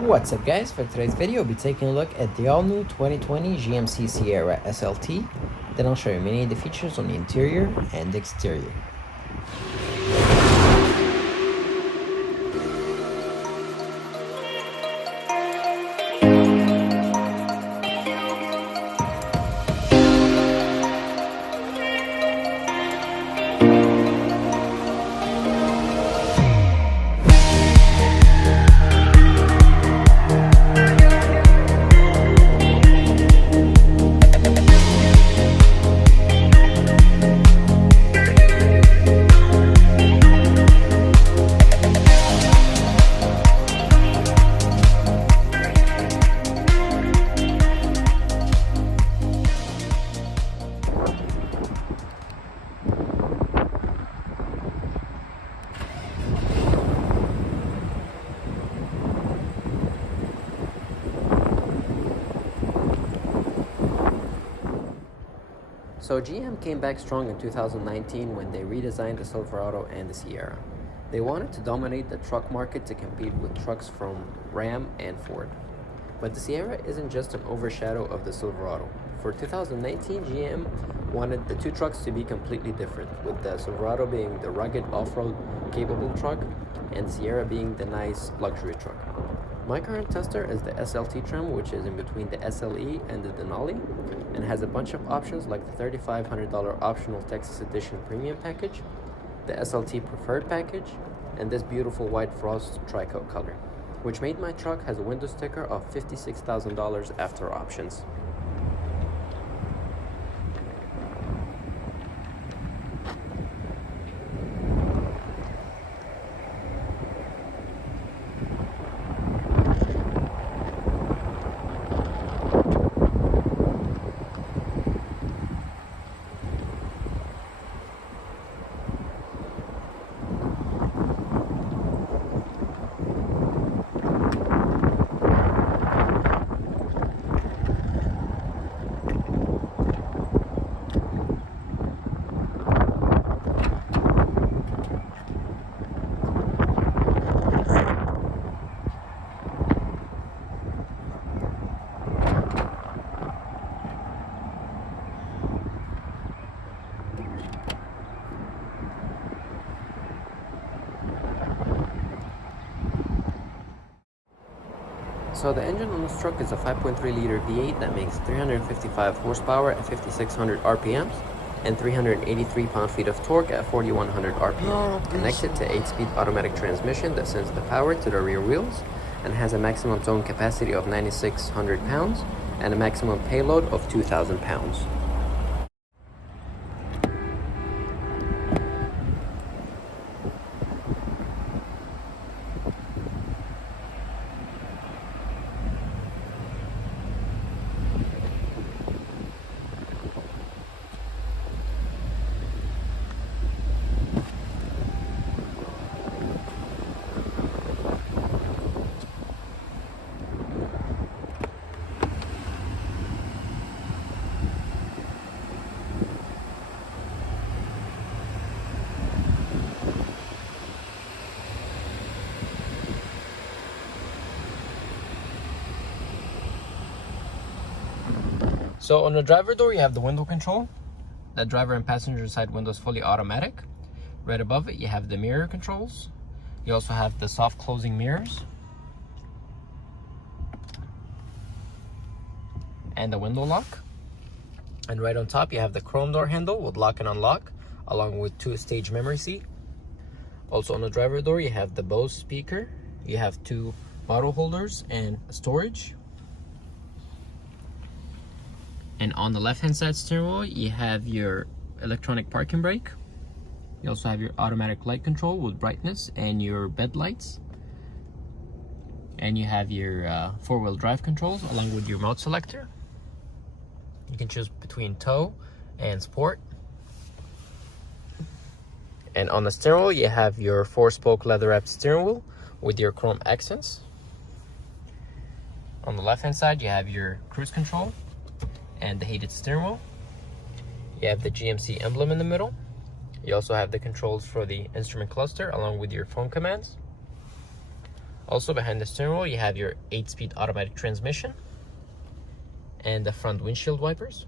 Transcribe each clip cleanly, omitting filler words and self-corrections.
What's up guys, for today's video we'll be taking a look at the all-new 2020 GMC Sierra SLT. Then I'll show you many of the features on the interior and exterior. So GM came back strong in 2019 when they redesigned the Silverado and the Sierra. They wanted to dominate the truck market to compete with trucks from Ram and Ford. But the Sierra isn't just an overshadow of the Silverado. For 2019, GM wanted the two trucks to be completely different, with the Silverado being the rugged off-road capable truck and the Sierra being the nice luxury truck. My current tester is the SLT trim, which is in between the SLE and the Denali, and has a bunch of options like the $3,500 optional Texas Edition Premium package, the SLT Preferred package, and this beautiful white frost tri-coat color, which made my truck has a window sticker of $56,000 after options. So the engine on this truck is a 5.3 liter V8 that makes 355 horsepower at 5600 RPMs and 383 pound-feet of torque at 4100 RPM, connected to 8-speed automatic transmission that sends the power to the rear wheels and has a maximum towing capacity of 9,600 pounds and a maximum payload of 2,000 pounds. So on the driver door, you have the window control. The driver and passenger side window is fully automatic. Right above it, you have the mirror controls. You also have the soft closing mirrors and the window lock. And right on top, you have the chrome door handle with lock and unlock, along with 2-stage memory seat. Also on the driver door, you have the Bose speaker. You have 2 bottle holders and storage. And on the left-hand side steering wheel, you have your electronic parking brake. You also have your automatic light control with brightness and your bed lights. And you have your 4-wheel drive controls along with your mode selector. You can choose between tow and sport. And on the steering wheel, you have your 4-spoke leather-wrapped steering wheel with your chrome accents. On the left-hand side, you have your cruise control and the heated steering wheel. You have the GMC emblem in the middle. You also have the controls for the instrument cluster along with your phone commands. Also behind the steering wheel, you have your 8-speed automatic transmission and the front windshield wipers.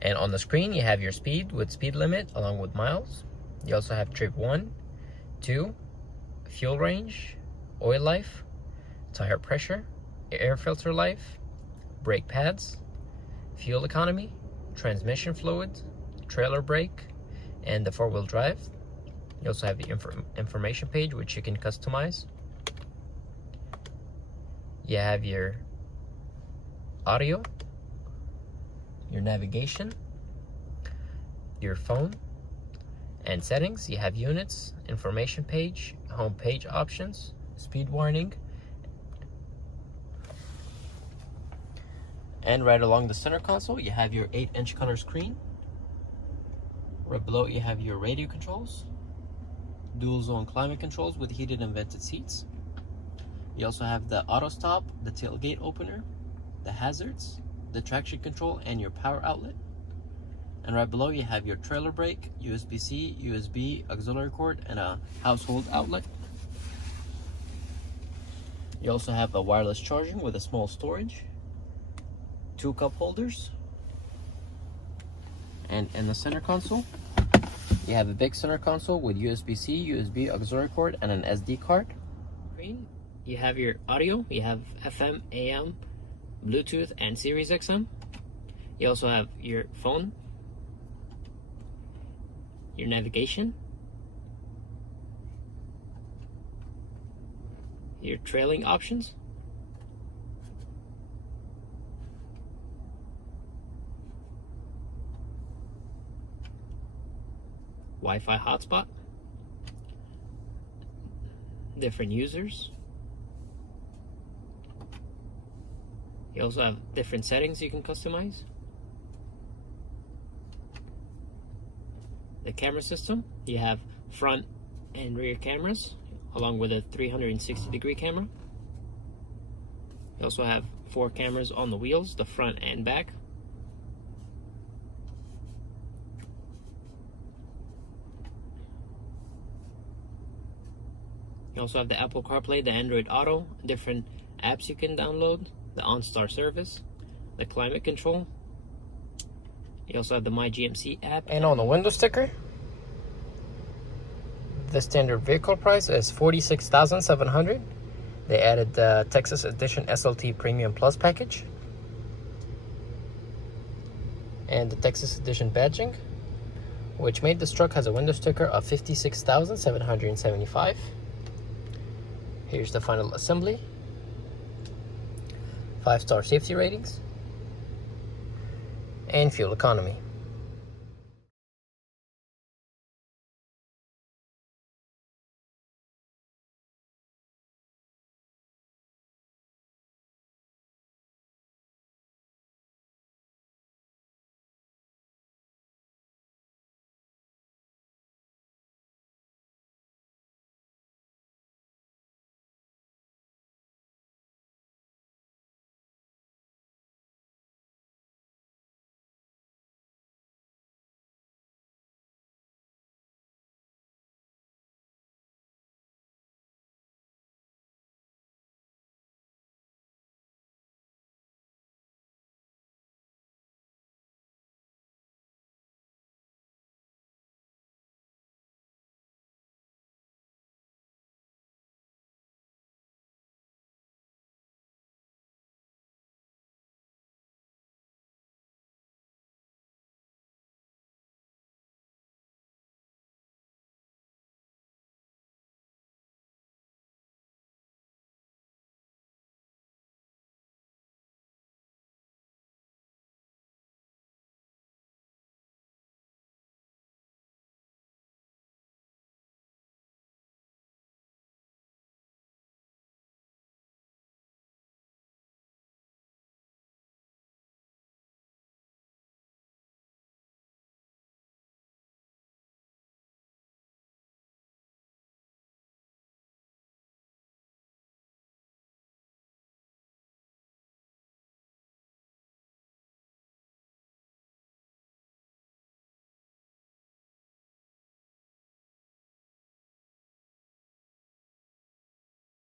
And on the screen, you have your speed with speed limit along with miles. You also have trip 1, 2, fuel range, oil life, tire pressure, air filter life, brake pads, fuel economy, transmission fluid, trailer brake, and the 4-wheel drive. You also have the information page, which you can customize. You have your audio, your navigation, your phone, and settings. You have units, information page, home page options, speed warning, and right along the center console you have your 8-inch color screen. Right below you have your radio controls, dual zone climate controls with heated and vented seats. You also have the auto stop, the tailgate opener, the hazards, the traction control, and your power outlet. And right below you have your trailer brake, USB-C, USB auxiliary cord, and a household outlet. You also have a wireless charging with a small storage, 2 cup holders, and in the center console you have a big center console with USB-C, USB auxiliary cord, and an SD card. You have your audio, you have FM, AM, Bluetooth, and Sirius XM. You also have your phone, your navigation, your trailing options, Wi-Fi hotspot, different users. You also have different settings you can customize. The camera system, you have front and rear cameras along with a 360-degree camera. You also have 4 cameras on the wheels, the front and back. You also have the Apple CarPlay, the Android Auto, different apps you can download, the OnStar service, the climate control. You also have the My GMC app. And on the window sticker, the standard vehicle price is $46,700. They added the Texas Edition SLT Premium Plus package and the Texas Edition badging, which made this truck has a window sticker of $56,775. Here's the final assembly. 5-star safety ratings and fuel economy.